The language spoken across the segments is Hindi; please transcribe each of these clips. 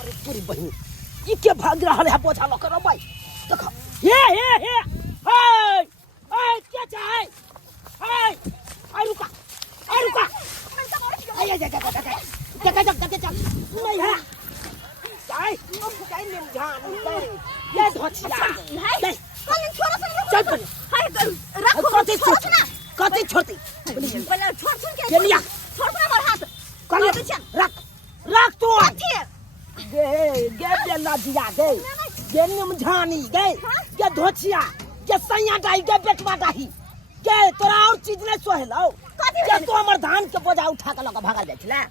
अरे तोरी बहन ई के भाग रहा है बोझा लेकर भाई देखो हे हाय हाय क्या चाहे हाय आ रुका आय जा नहीं है जाए ले जान ये धोचिया ले चल पर कति छोटी पहले छोड़ के लिया छोड़ मोर हाथ रख तू गे लाजिया गे निमझानी गे धोचिया गे सैया डाई गे बेटवा डाही गे तोरा और चीज नहीं सोहलो क्या तो हमर धान के बोझा उठा के लगा भागल जाय छला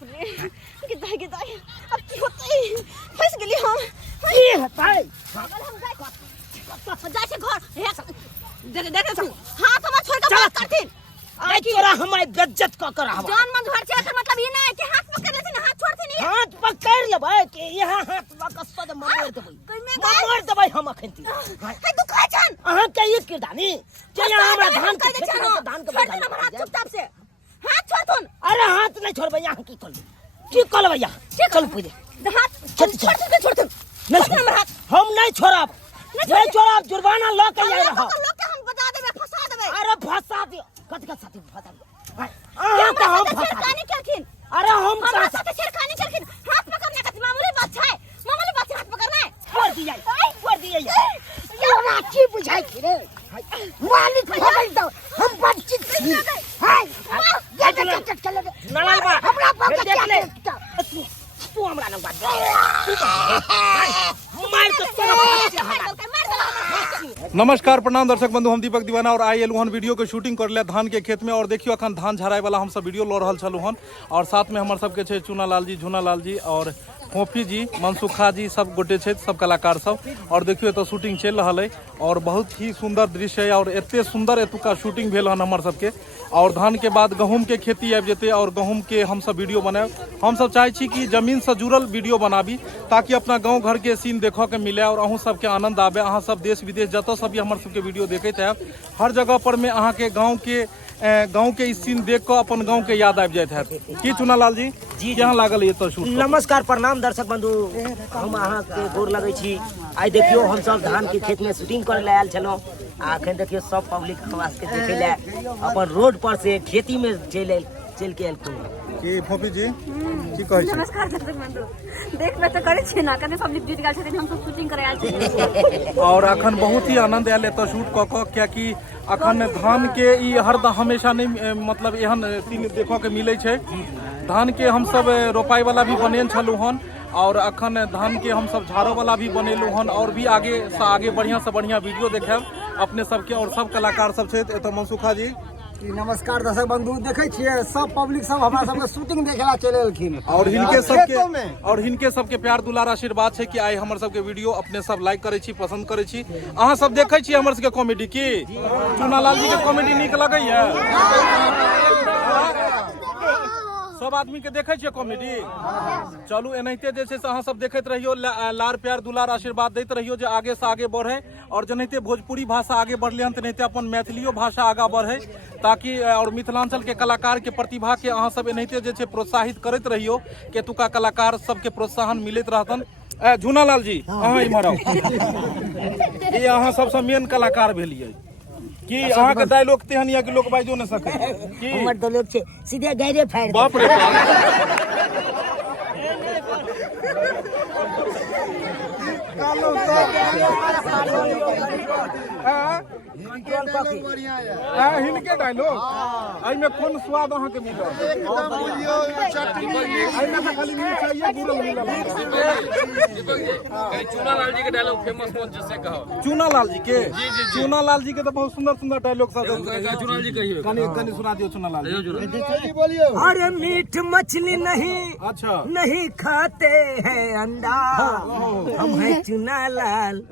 के दाई अब की होतै फंस गेली हम की हेतै पागल हम जाय छै घर देख हाथ हमर छोड़ के बात करथिन आई तोरा हमाय बेइज्जत क कर हवा जान मन धर छै एकर मतलब ई नहीं कि हाथ पकड़ लेथिन हाथ छोड़थिन हाथ पकड़ लेबै कि यहां हाथ लगा सद मार देबै हम अखन है दुखा छन अहां के ई किरदानी जे यहां हमरा धान के छोड़ हमर हाथ चुपचाप से हाथ छोड़थुन अरे हाथ नहीं छोड़बै यहां की करबै यहां चल पूरे हाथ छोड़थुन नहीं हमर हाथ हम नहीं छोड़ब जुर्माना ल के आइ रहा लोग के हम बता देबे फंसा देबे अरे फंसा दियो कत साथी फंसा दियो अहां के हम फंसा करखिन अरे हम हमरा साथे छेड़खानी करखिन हाथ पकड़ने का मामूली बात है हाथ पकड़ना है छोड़ दिया ये की बुझाई छी रे मालिक पकड़ दो हम बातचीत छी हाय चल नलाल बा हमरा पकड़ देख ले तू हमरा न बात मार के तोरा नमस्कार प्रणाम दर्शक बंधु हम दीपक दीवाना और आई एलू हन वीडियो के शूटिंग कर ले धान के खेत में और देखियो अखन धान झराय वाला हम सब वीडियो लो रहल छलू हन और साथ में हमर सबके छे चूनालाल जी झूनालाल जी और फोफी जी मनसुखा जी सब गोटे छे सब कलाकार सब और देखियो तो शूटिंग चल रहा है और बहुत ही सुंदर दृश्य है और एते सुंदर एतुका शूटिंग भेल हन हमर सबके और धान के बाद गहूम के खेती आबि जेते और गहूम के हम सब वीडियो बनाए हम सब चाहे छी कि जमीन से जुड़ल वीडियो बनाबी ताकि अपना गांव घर के सीन देखो के मिले और अहूँ सबके आनंद आबे अहाँ सब देश विदेश जत सब भी हमर सबके वीडियो देखते हैं हर जगह पर में अहाँ के गाँव के इस सीन देख कर अपन गाँव के याद आबि जाते हैं की चूनालाल जी जी यहाँ लागल ये तो शूट नमस्कार प्रणाम दर्शक बंधु हम अहाँ के गोर लगे छी आई देखियो हम सब धान के खेत में शूटिंग करे ले आयल छलौ अखन देखियो सब पब्लिक हमरा के देखे ले अपन रोड पर से खेती में चल के की फोफी जी की कहै छी नमस्कार दर्शक बंधु देखबे तो करे छी ना कने पब्लिक जीत गेल छथिन हम सब शूटिंग करे आयल छी और अखन बहुत ही आनंद आयल एत शूट क क क्या कि अखन धान के ई हरदम हमेशा नहीं मतलब एहन सीन देखो के मिले छै धान के हम सब रोपाई वाला भी बनेल छलू हन और अखन धान के हम सब झाड़ो वाला भी बनेलू हन और भी आगे से आगे बढ़िया से बढ़िया वीडियो देखेब अपने सबके और सब कलाकार सब छे एत मनसुखा जी नमस्कार दर्शक बंधु देखे छिए सब पब्लिक सब हमरा सबके शूटिंग देखेला चले एलखिन और हिनके सबके प्यार दुलार आशीर्वाद छै कि आई हमर सबके वीडियो अपने सब लाइक करे छी पसंद करे छी अहाँ सब देखे छी हमर सबके कॉमेडी की चूनालाल जी के कॉमेडी नीक लगैया सब आदमी के देखे छिए कॉमेडी चलू एनाहिते जे छै से अहाँ सब देखैत रहियो लार प्यार दुलार आशीर्वाद दैत रहियो जे आगे से आगे बढ़े और जेनाहिते भोजपुरी भाषा आगे बढ़ले हन तेनाहिते अपन मैथिलियो भाषा आगा बढ़े ताकि और मिथिलांचल के कलाकार के प्रतिभा के अहाँ सब एनाहिते जे छै प्रोत्साहित करैत रहियो कि एतुका कलाकार सबके प्रोत्साहन मिलैत रहतन झूनालाल जी अहाँ इम्हर आउ ई अहाँ सबसे मेन कलाकार भेलियै की अहाँ के डायलॉग तेहन या कि लोग बाजो न सके की हमर डायलॉग छे सीधे गैरे फाड़ बाप रे हिनके डायलॉग एहि में कोन स्वाद अहाँ के मिलल खाली मीठ चाहिए गुड़ मिलल चूनालाल जी के डायलॉग फेमस कौन जैसे कहो चूनालाल जी के चूनालाल जी के तो बहुत सुंदर सुंदर डायलॉग सब चूनालाल जी कहिए कनी सुना दियो चूनालाल जी अरे मीठ मछली नहीं अच्छा नहीं खाते हैं अंडा हम है चूनालाल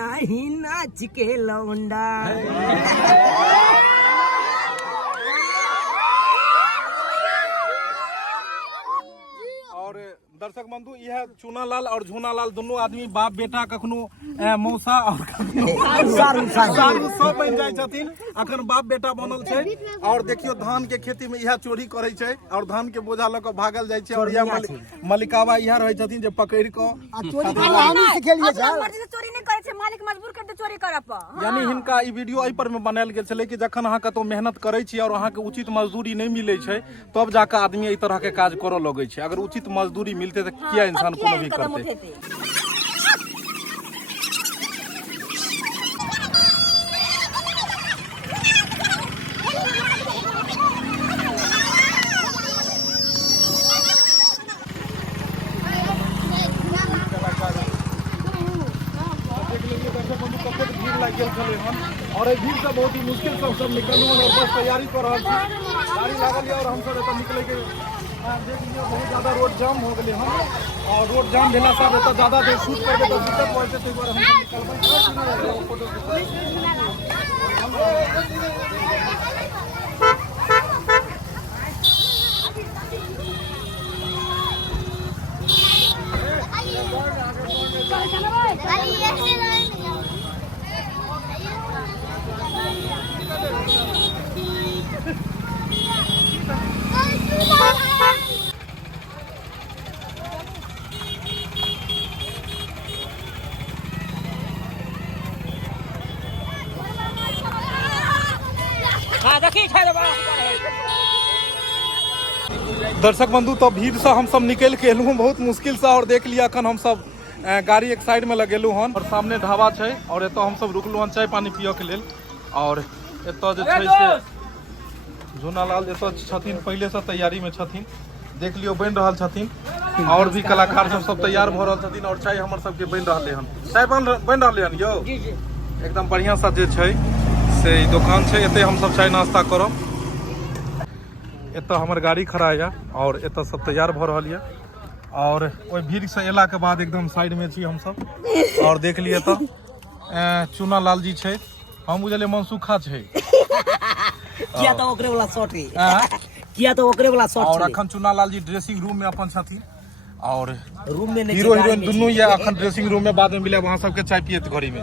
नहीं नाच के लौंडा और दर्शक बंधु यह चूनालाल और झूनालाल दोनों आदमी बाप बेटा कखनो मौसा और सारू सब बन जाय छथिन। अखन बाप बेटा बनल छै और देखियो धान के खेती में यह चोरी करे छै और धान के बोझा ल के भागल जाय छै और यह मलिकावा यह रहे छथिन जे पकड़ के चोरी करना हमनी सिखेलिए अपना मर्जी से चोरी नहीं करे छै, मालिक मजबूर कर दे चोरी करब। यानी हिनका ई वीडियो एहि पर में बनायल गेल छलै कि जखन अहाँ कतौ मेहनत करै छी और अहाँ के उचित मजदूरी नहीं मिलै छै तब जाके आदमी एहि तरह के काज करऽ लगै छै। अगर उचित मजदूरी मिलते तो किया इंसान कोनो भी करते। और भीड़ से बहुत ही मुश्किल से सब निकलू और बस तैयारी कर रहा थी, गाड़ी लागल और हम सब एतऽ निकले के देख लियो बहुत ज्यादा रोड जाम हो गए हम और रोड जाम भेला से एतऽ ज्यादा देर शूट करबे तो दिक्कत होइ छै, तै दुआरे हम निकलबै फोटो दर्शक बंधु तो भीड़ से हम सब निकल के एलू बहुत मुश्किल से और देख लिया अखन हम सब गाड़ी एक साइड में लगेलू हन और सामने ढाबा छै और एतऽ हम सब रुकलू हन चाय पानी पियो के लेल। और एतऽ जे छै से झूनालाल एतऽ छथिन पहले से तैयारी में छथिन, देख लियो बन रहल छथिन और भी कलाकार सब तैयार भ रहल छथिन और चाय हमर सबके बन रहले हन। चाय बन रहले हन यौ एकदम बढ़िया सा जे छै से ई दुकान छै, एते हम सब चाय नाश्ता करब। एतऽ हमर गाड़ी खड़ा है और एतऽ सब तैयार भ रहल है और ओइ भीड़ से एला के बाद एकदम साइड में छी हम सब और देख लिए एतऽ चूनालाल जी छै, हम बुझले मनसुखा छै किया तो ओकरे वाला शॉट रे किया तो ओकरे वाला शॉट और अखन चूनालाल जी ड्रेसिंग रूम में अपन छथिन और रूम में हीरो हीरोइन दुनू ये अखन ड्रेसिंग रूम में, बाद में मिले वहां सबके चाय पियत घड़ी में।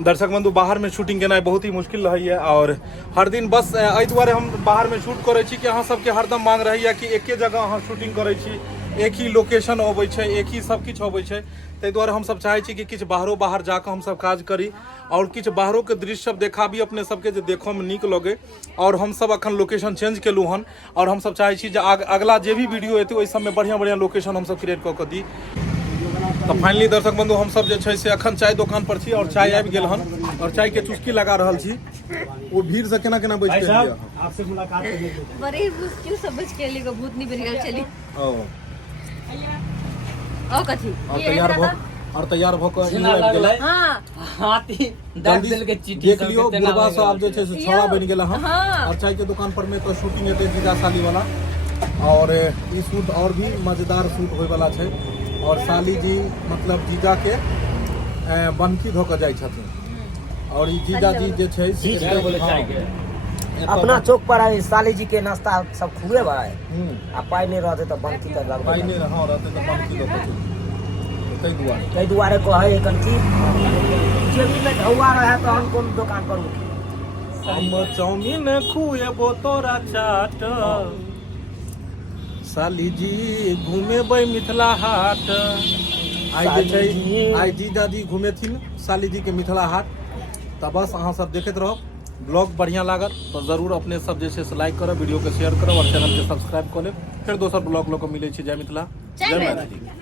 दर्शक बंधु बाहर में शूटिंग केनाइ बहुत ही मुश्किल रहैया और हर दिन बस एहि दुआरे हम बाहर में शूट करै छी कि अहाँ सबके हरदम मांग रहैया कि एके जगह अहाँ शूटिंग करै छी, एक ही लोकेशन अबै छै, एक ही सब किछु अबै छै, ताहि दुआरे हम सब चाहै छी कि किछु बाहर जाके हम सब काज करी और किछु बाहरों के दृश्य सब देखाबी अपने सबके जे देखो में नीक लगे। और हम सब अखन लोकेशन चेंज केलू हन और हम सब चाहै छी जे अगला जे भी वीडियो एतै ओहि सब में बढ़िया लोकेशन हम सब क्रिएट कऽ के दी। तो फाइनली दर्शक बंधु हम सब जे छै से अखन चाय दुकान पर छी और चाय आबि गेल हन और चाय के चुस्की लगा रहल छी। वो भीड़ से केना बच के लिया आपसे मुलाकात करने बड़े मुश्किल से बच के लिए भूत नहीं बन गया चली ओ कथी और तैयार भ के इहो आबि गेल। हां हाथी दर्द दिल के चिट्ठी देख लियो बुढ़वा साहब जे छै से छोड़ा बन गेल हन और चाय के दुकान पर में तो शूटिंग हेतै जीजा साली वाला और ई शूट और भी मजेदार शूट होय वाला छै और साली जी मतलब जीजा के बनकी धो के जाय छथिन और ई जीजा जी जे छै से अपना चौक पर आए साली जी के नाश्ता सब खुए भाई आ पाई नहीं रहते तो बनकी कर लगबे पाई नहीं रहा रहते तो बनकी धो के कई दुआरे कहे कंठी जेबी में ढौआ रहे तो हम कौन दुकान पर हम चाउमीन खुएबो तोरा चाट साली जी घूमेबै मिथिला हाट। आई जे छै आई जीजा जी घूमेथिन साली जी के मिथिला हाट। तो बस अहाँ सब देखते रहो, ब्लॉग बढ़िया लागत तो जरूर अपने सब जे छै से लाइक करब, वीडियो के शेयर करब और चैनल के सब्सक्राइब कर लेब। फिर दोसर ब्लॉग लोग को मिले छै। जय मिथिला, जय मैथिली।